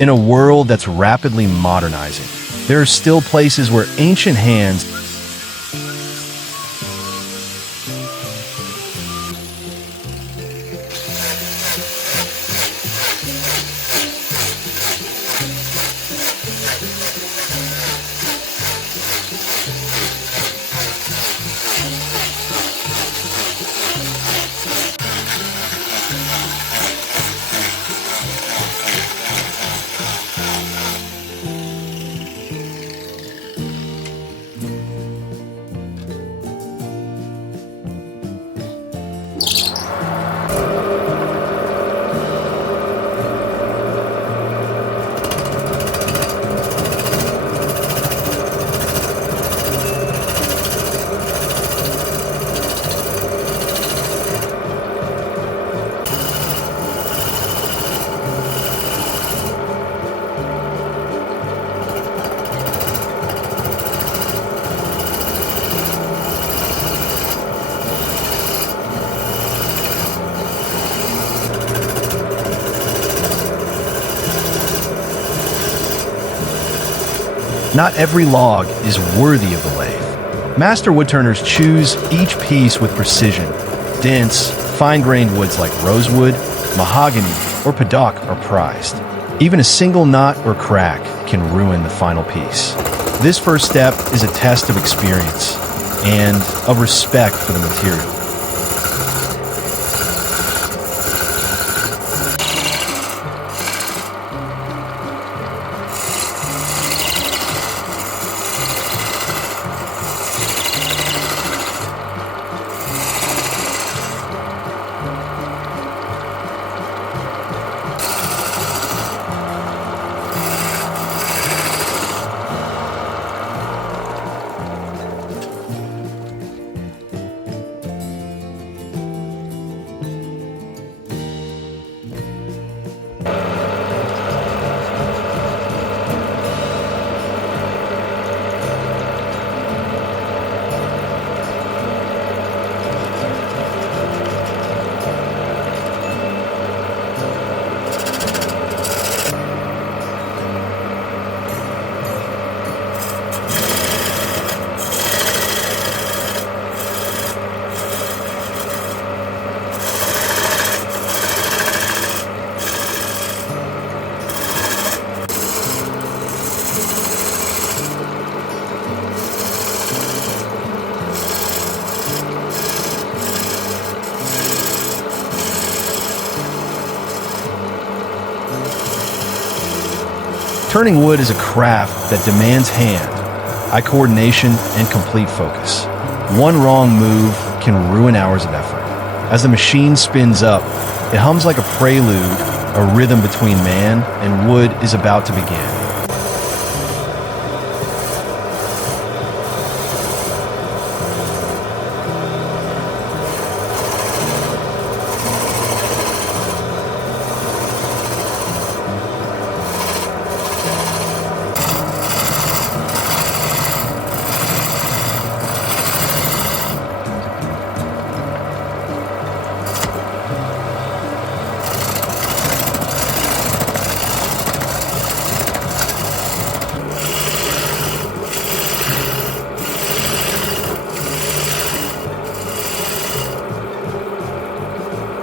In a world that's rapidly modernizing, there are still places where ancient hands Not every log is worthy of the lathe. Master woodturners choose each piece with precision. Dense, fine-grained woods like rosewood, mahogany, or paddock are prized. Even a single knot or crack can ruin the final piece. This first step is a test of experience and of respect for the material. Turning wood is a craft that demands hand-eye coordination and complete focus. One wrong move can ruin hours of effort. As the machine spins up, it hums like a prelude, a rhythm between man and wood is about to begin.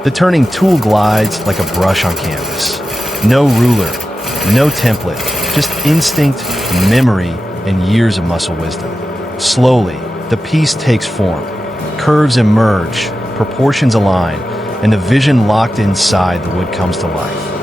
The turning tool glides like a brush on canvas. No ruler, no template, just instinct, memory, and years of muscle wisdom. Slowly, the piece takes form. Curves emerge, proportions align, and the vision locked inside the wood comes to life.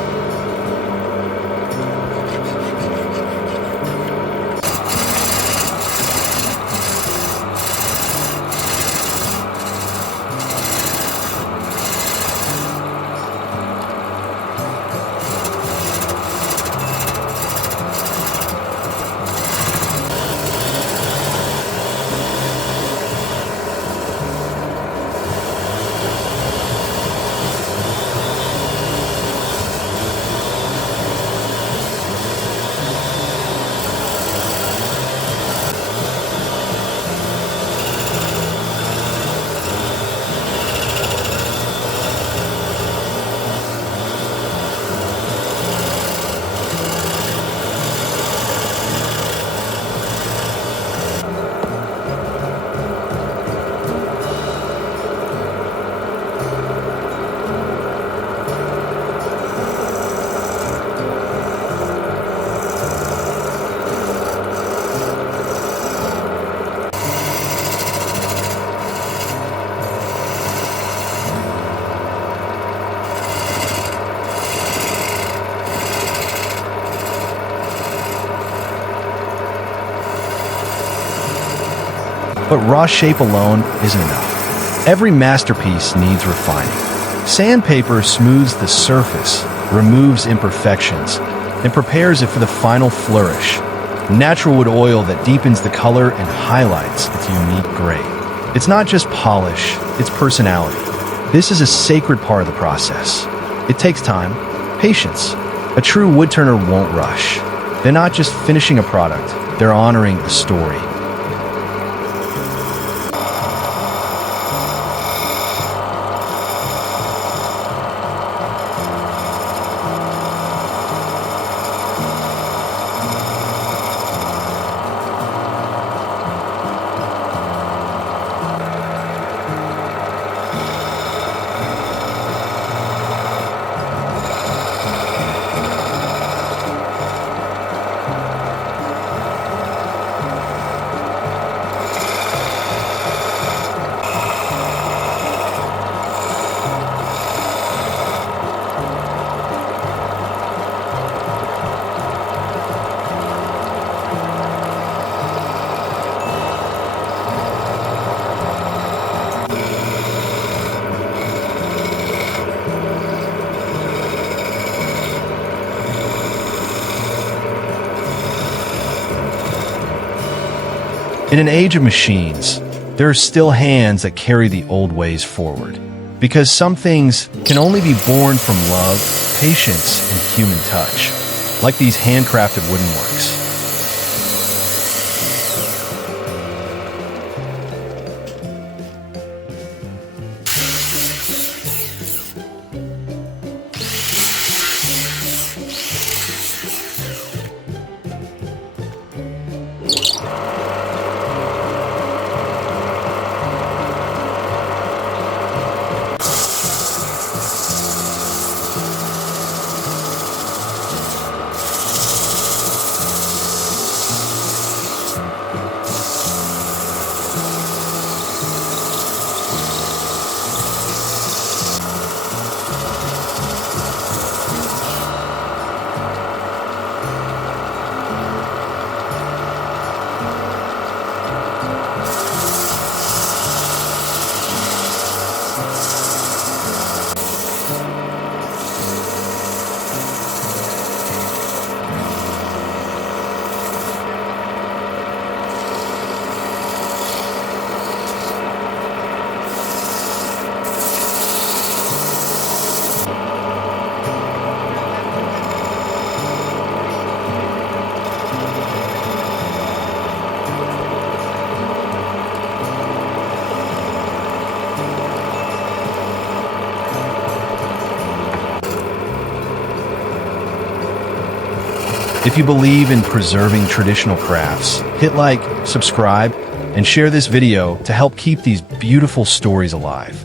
But raw shape alone isn't enough. Every masterpiece needs refining. Sandpaper smooths the surface, removes imperfections, and prepares it for the final flourish. Natural wood oil that deepens the color and highlights its unique grade. It's not just polish, it's personality. This is a sacred part of the process. It takes time, patience. A true woodturner won't rush. They're not just finishing a product, they're honoring a story. In an age of machines, there are still hands that carry the old ways forward. Because some things can only be born from love, patience, and human touch, like these handcrafted wooden works. If you believe in preserving traditional crafts, hit like, subscribe, and share this video to help keep these beautiful stories alive.